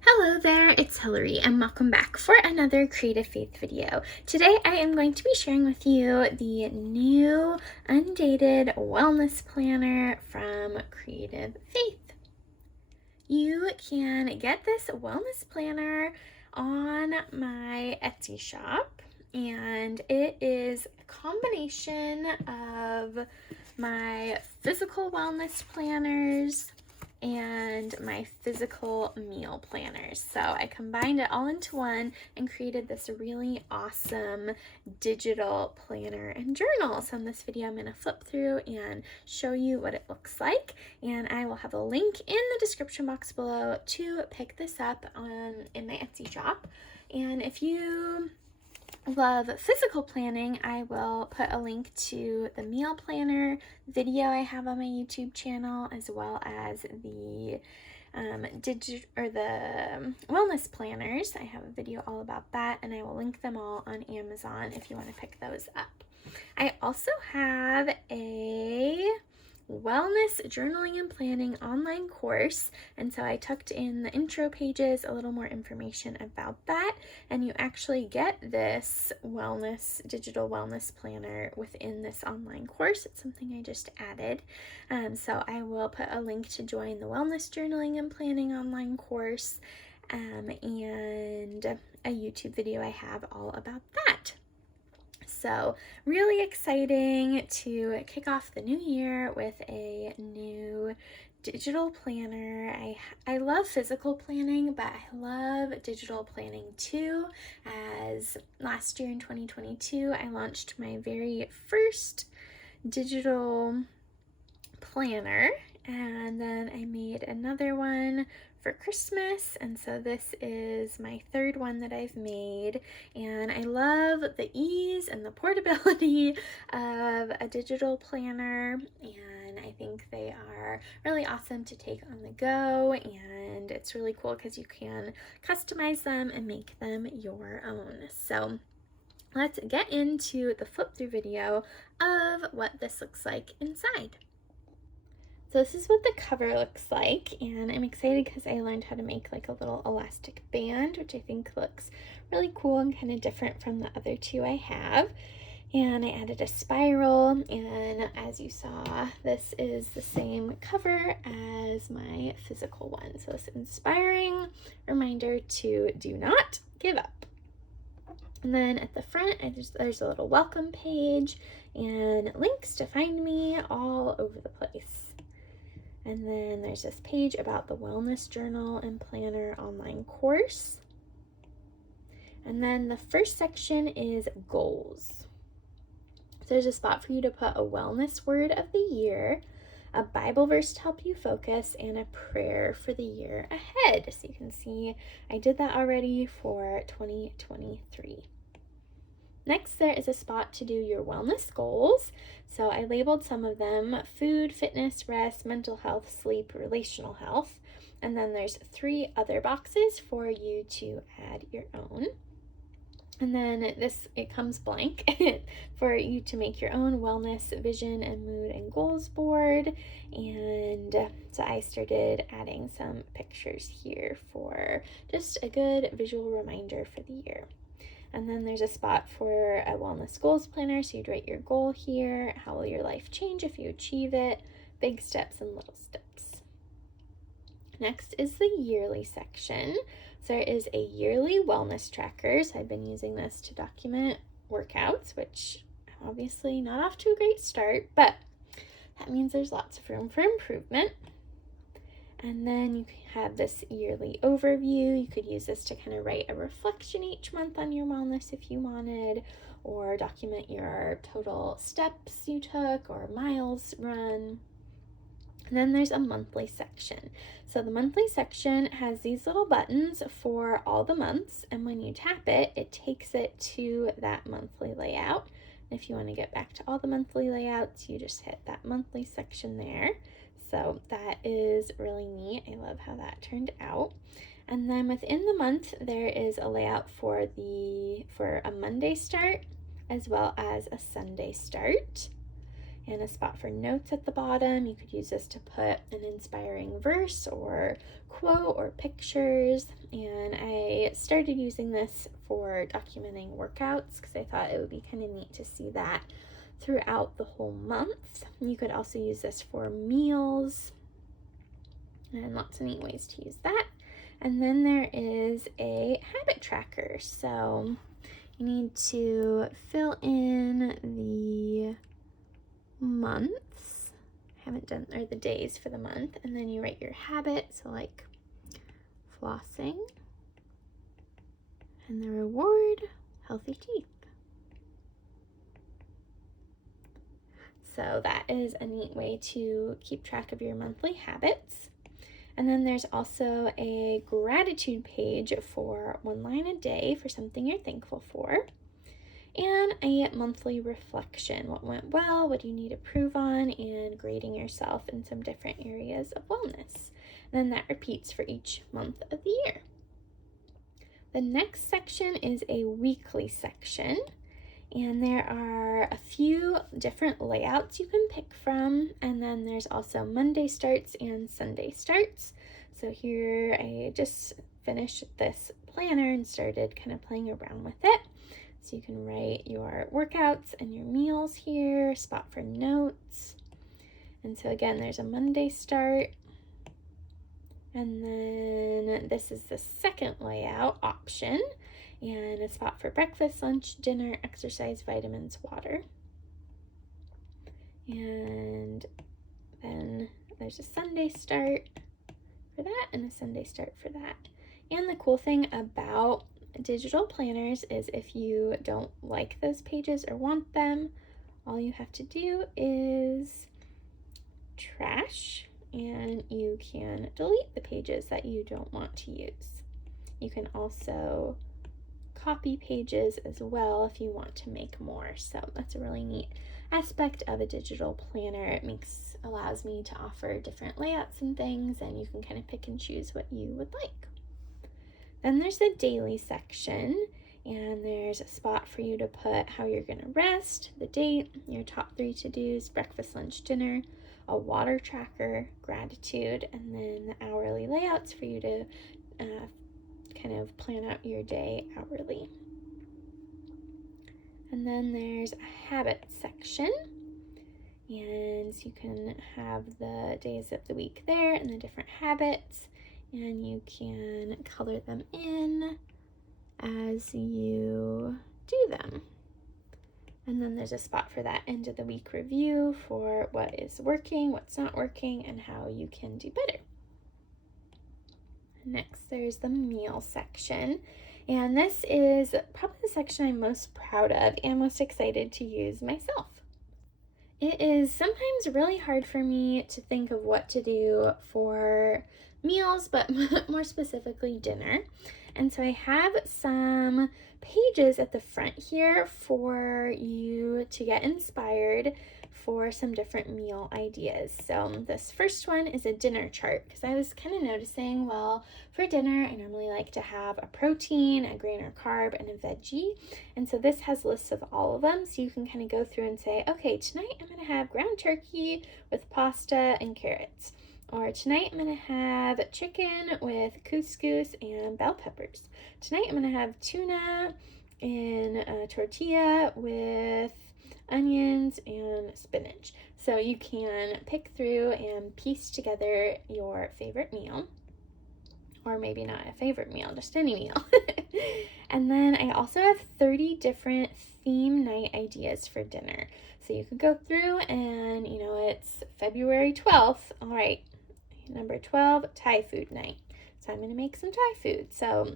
Hello there, it's Hillary and welcome back for another Creative Faith video. Today I am going to be sharing with you the new undated wellness planner from Creative Faith. You can get this wellness planner on my Etsy shop, and it is a combination of my physical wellness planners and my physical meal planners. So I combined it all into one and created this really awesome digital planner and journal. So in this video, I'm going to flip through and show you what it looks like. And I will have a link in the description box below to pick this up in my Etsy shop. And if you love physical planning, I will put a link to the meal planner video I have on my YouTube channel, as well as the the wellness planners. I have a video all about that, and I will link them all on Amazon if you want to pick those up. I also have a wellness journaling and planning online course, and so I tucked in the intro pages a little more information about that, and you actually get this digital wellness planner within this online course. It's something I just added, so I will put a link to join the wellness journaling and planning online course, and a YouTube video I have all about that. So really exciting to kick off the new year with a new digital planner. I love physical planning, but I love digital planning too, as last year in 2022, I launched my very first digital planner, and then I made another one for Christmas, and so this is my third one that I've made, and I love the ease and the portability of a digital planner, and I think they are really awesome to take on the go, and it's really cool because you can customize them and make them your own. So let's get into the flip through video of what this looks like inside. So this is what the cover looks like, and I'm excited because I learned how to make like a little elastic band, which I think looks really cool and kind of different from the other two I have. And I added a spiral, and as you saw, this is the same cover as my physical one. So this inspiring reminder to do not give up. And then at the front, there's a little welcome page and links to find me all over the place. And then there's this page about the Wellness Journal and Planner online course. And then the first section is goals. So there's a spot for you to put a wellness word of the year, a Bible verse to help you focus, and a prayer for the year ahead. So you can see I did that already for 2023. Next, there is a spot to do your wellness goals. So I labeled some of them: food, fitness, rest, mental health, sleep, relational health. And then there's 3 other boxes for you to add your own. And then it comes blank for you to make your own wellness vision and mood and goals board. And so I started adding some pictures here for just a good visual reminder for the year. And then there's a spot for a wellness goals planner. So you'd write your goal here. How will your life change if you achieve it? Big steps and little steps. Next is the yearly section. So there is a yearly wellness tracker. So I've been using this to document workouts, which I'm obviously not off to a great start, but that means there's lots of room for improvement. And then you have this yearly overview. You could use this to kind of write a reflection each month on your wellness if you wanted, or document your total steps you took or miles run. And then there's a monthly section. So the monthly section has these little buttons for all the months, and when you tap it, it takes it to that monthly layout. And if you want to get back to all the monthly layouts, you just hit that monthly section there. So that is really neat. I love how that turned out. And then within the month, there is a layout for a Monday start as well as a Sunday start. and a spot for notes at the bottom. You could use this to put an inspiring verse or quote or pictures. And I started using this for documenting workouts because I thought it would be kind of neat to see that throughout the whole month. You could also use this for meals and lots of neat ways to use that. And then there is a habit tracker. So you need to fill in the months. I haven't done, or the days for the month, and then you write your habit. So like flossing, and the reward, healthy teeth. So that is a neat way to keep track of your monthly habits. And then there's also a gratitude page for 1 line a day for something you're thankful for. And a monthly reflection. What went well, what do you need to improve on, and grading yourself in some different areas of wellness. And then that repeats for each month of the year. The next section is a weekly section. And there are a few different layouts you can pick from. And then there's also Monday starts and Sunday starts. So here I just finished this planner and started kind of playing around with it. So you can write your workouts and your meals here, spot for notes. And so again, there's a Monday start. And then this is the second layout option. And a spot for breakfast, lunch, dinner, exercise, vitamins, water. And then there's a Sunday start for that and a Sunday start for that. And the cool thing about digital planners is if you don't like those pages or want them, all you have to do is trash, and you can delete the pages that you don't want to use. You can also copy pages as well if you want to make more. So that's a really neat aspect of a digital planner. It allows me to offer different layouts and things, and you can kind of pick and choose what you would like. Then there's the daily section, and there's a spot for you to put how you're going to rest, the date, your top 3 to-dos, breakfast, lunch, dinner, a water tracker, gratitude, and then the hourly layouts for you to kind of plan out your day hourly. And then there's a habit section, and you can have the days of the week there and the different habits, and you can color them in as you do them. And then there's a spot for that end of the week review for what is working, what's not working, and how you can do better. Next, there's the meal section, and this is probably the section I'm most proud of and most excited to use myself. It is sometimes really hard for me to think of what to do for meals, but more specifically dinner. And so I have some pages at the front here for you to get inspired for some different meal ideas. So this first one is a dinner chart, because I was kind of noticing, well, for dinner I normally like to have a protein, a grain or carb, and a veggie. And so this has lists of all of them, so you can kind of go through and say, okay, tonight I'm going to have ground turkey with pasta and carrots. Or tonight I'm going to have chicken with couscous and bell peppers. Tonight I'm going to have tuna in a tortilla with onions and spinach. So you can pick through and piece together your favorite meal, or maybe not a favorite meal, just any meal. And then I also have 30 different theme night ideas for dinner. So you could go through and, it's February 12th. All right, number 12, Thai food night. So I'm going to make some Thai food. So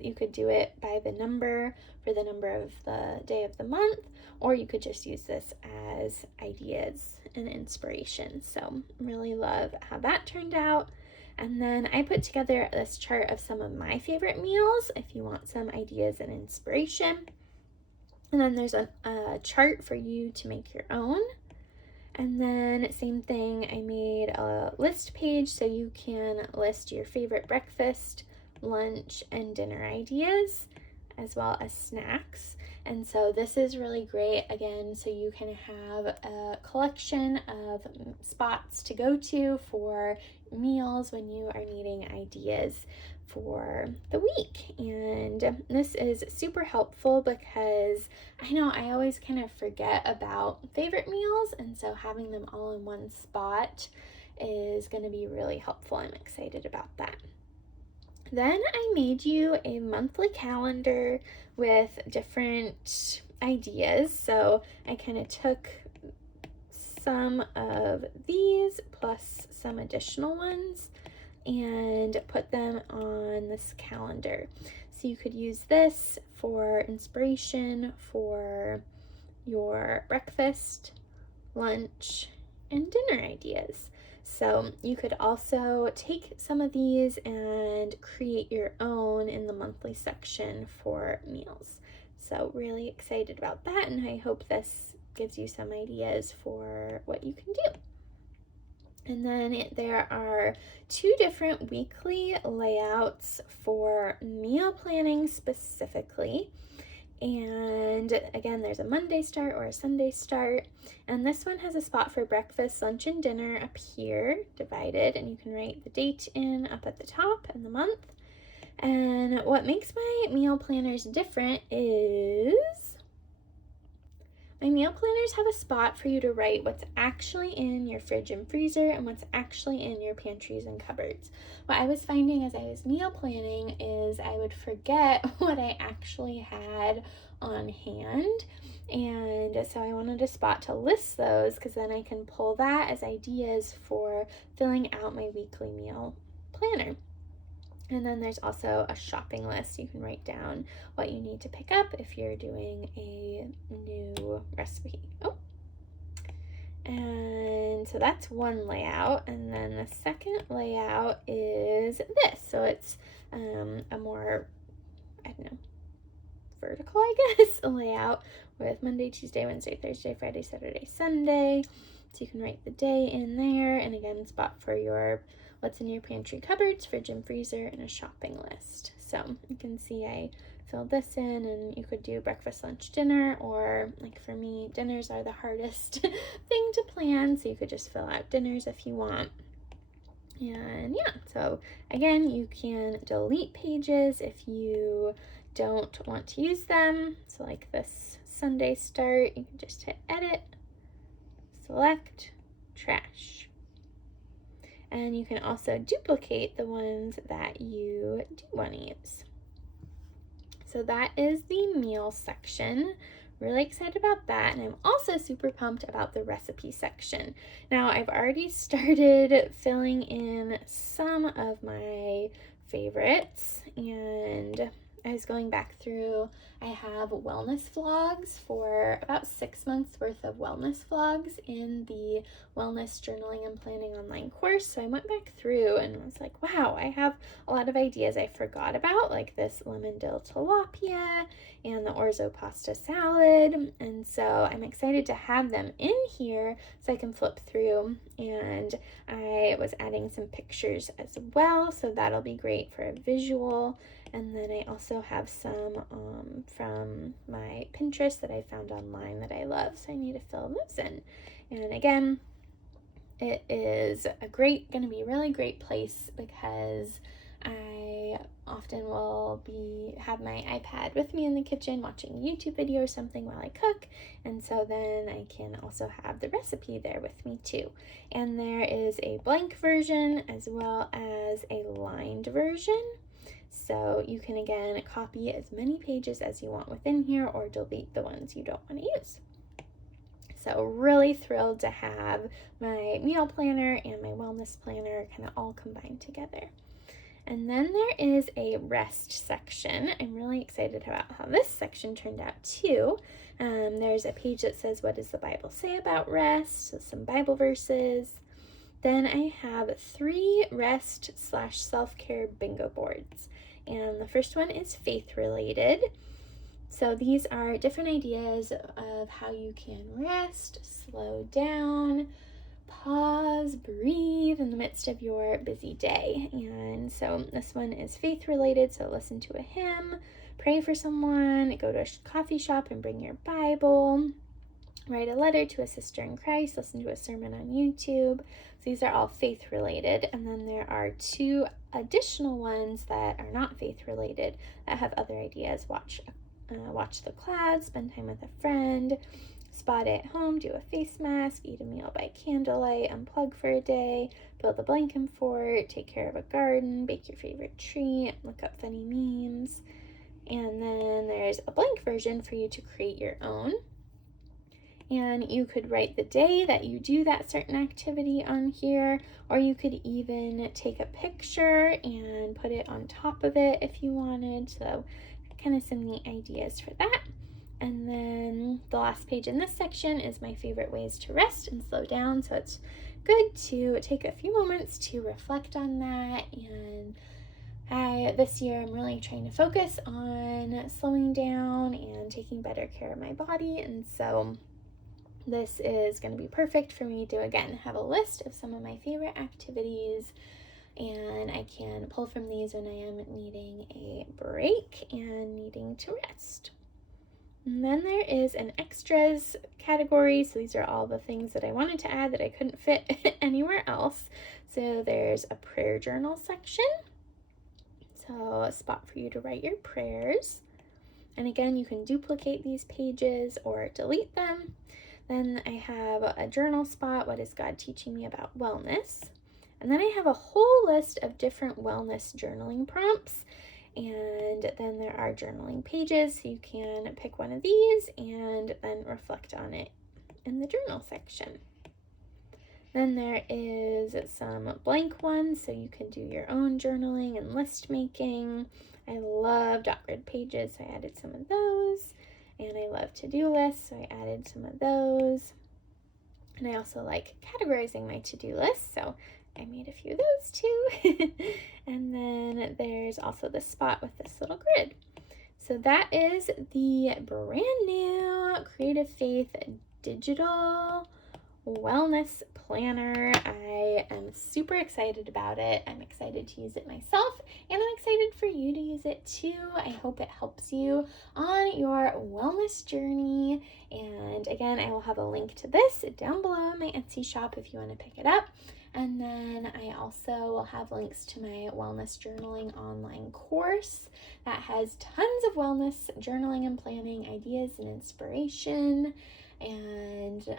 you could do it by the number for the number of the day of the month, or you could just use this as ideas and inspiration. So really love how that turned out. And then I put together this chart of some of my favorite meals if you want some ideas and inspiration. And then there's a chart for you to make your own. And then same thing, I made a list page so you can list your favorite breakfast, lunch, and dinner ideas, as well as snacks. And so this is really great, again, so you can have a collection of spots to go to for meals when you are needing ideas for the week. And this is super helpful because I know I always kind of forget about favorite meals, and so having them all in one spot is going to be really helpful. I'm excited about that. Then I made you a monthly calendar with different ideas. So I kind of took some of these plus some additional ones and put them on this calendar. So you could use this for inspiration for your breakfast, lunch, and dinner ideas. So you could also take some of these and create your own in the monthly section for meals. So really excited about that, and I hope this gives you some ideas for what you can do. And then there are 2 different weekly layouts for meal planning specifically. And again, there's a Monday start or a Sunday start. And this one has a spot for breakfast, lunch, and dinner up here, divided. And you can write the date in up at the top and the month. And what makes my meal planners different is my meal planners have a spot for you to write what's actually in your fridge and freezer and what's actually in your pantries and cupboards. What I was finding as I was meal planning is I would forget what I actually had on hand. And so I wanted a spot to list those because then I can pull that as ideas for filling out my weekly meal planner. And then there's also a shopping list. You can write down what you need to pick up if you're doing a new recipe. And so that's one layout. And then the second layout is this. So it's a more, vertical, I guess, layout with Monday, Tuesday, Wednesday, Thursday, Friday, Saturday, Sunday. So you can write the day in there. And again, spot for your what's in your pantry, cupboards, fridge and freezer, and a shopping list. So you can see I filled this in, and you could do breakfast, lunch, dinner, or like for me, dinners are the hardest thing to plan, so you could just fill out dinners if you want. And yeah, so again, you can delete pages if you don't want to use them. So like this Sunday start, you can just hit edit, select, trash. And you can also duplicate the ones that you do want to use. So that is the meal section. Really excited about that. And I'm also super pumped about the recipe section. Now, I've already started filling in some of my favorites, and I was going back through, I have wellness vlogs for about 6 months worth of wellness vlogs in the Wellness Journaling and Planning online course. So I went back through and was like, wow, I have a lot of ideas I forgot about, like this lemon dill tilapia and the orzo pasta salad. And so I'm excited to have them in here so I can flip through. And I was adding some pictures as well, so that'll be great for a visual. And then I also have some from my Pinterest that I found online that I love, so I need to fill those in. And again, it is going to be a really great place because I often will have my iPad with me in the kitchen watching a YouTube video or something while I cook, and so then I can also have the recipe there with me too. And there is a blank version as well as a lined version. So you can again copy as many pages as you want within here or delete the ones you don't want to use. So really thrilled to have my meal planner and my wellness planner kind of all combined together. And then there is a rest section. I'm really excited about how this section turned out too. There's a page that says, what does the Bible say about rest? So some Bible verses. Then I have 3 rest/self-care bingo boards. And the first one is faith related. So these are different ideas of how you can rest, slow down, pause, breathe in the midst of your busy day. And so this one is faith related, so listen to a hymn, pray for someone, go to a coffee shop and bring your Bible, write a letter to a sister in Christ, listen to a sermon on YouTube. So these are all faith related. And then there are 2 additional ones that are not faith related that have other ideas. Watch the clouds, spend time with a friend, spot at home, do a face mask, eat a meal by candlelight, unplug for a day, build a blanket fort, take care of a garden, bake your favorite treat, look up funny memes. And then there's a blank version for you to create your own. And you could write the day that you do that certain activity on here, or you could even take a picture and put it on top of it if you wanted. So kind of some neat ideas for that. And then the last page in this section is my favorite ways to rest and slow down. So it's good to take a few moments to reflect on that. And this year I'm really trying to focus on slowing down and taking better care of my body. And so this is going to be perfect for me to, again, have a list of some of my favorite activities, and I can pull from these when I am needing a break and needing to rest. And then there is an extras category. So these are all the things that I wanted to add that I couldn't fit anywhere else. So there's a prayer journal section. So a spot for you to write your prayers. And again, you can duplicate these pages or delete them. Then I have a journal spot. What is God teaching me about wellness? And then I have a whole list of different wellness journaling prompts. And then there are journaling pages. So you can pick one of these and then reflect on it in the journal section. Then there is some blank ones, so you can do your own journaling and list making. I love dot grid pages, so I added some of those. And I love to-do lists, so I added some of those. And I also like categorizing my to-do list, so I made a few of those too. And then there's also the spot with this little grid. So that is the brand new Creative Faith digital wellness planner. I am super excited about it. I'm excited to use it myself, and I'm excited for you to use it too. I hope it helps you on your wellness journey. And again, I will have a link to this down below in my Etsy shop if you want to pick it up. And then I also will have links to my wellness journaling online course that has tons of wellness journaling and planning ideas and inspiration. And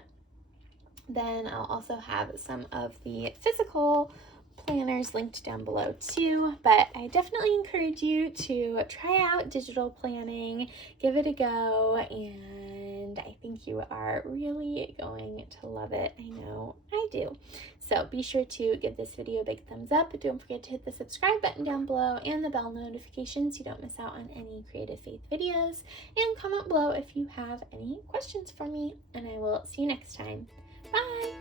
then I'll also have some of the physical planners linked down below too. But I definitely encourage you to try out digital planning, give it a go, and I think you are really going to love it. I know I do. So be sure to give this video a big thumbs up. Don't forget to hit the subscribe button down below and the bell notification so you don't miss out on any Creative Faith videos. And comment below if you have any questions for me, and I will see you next time. Bye!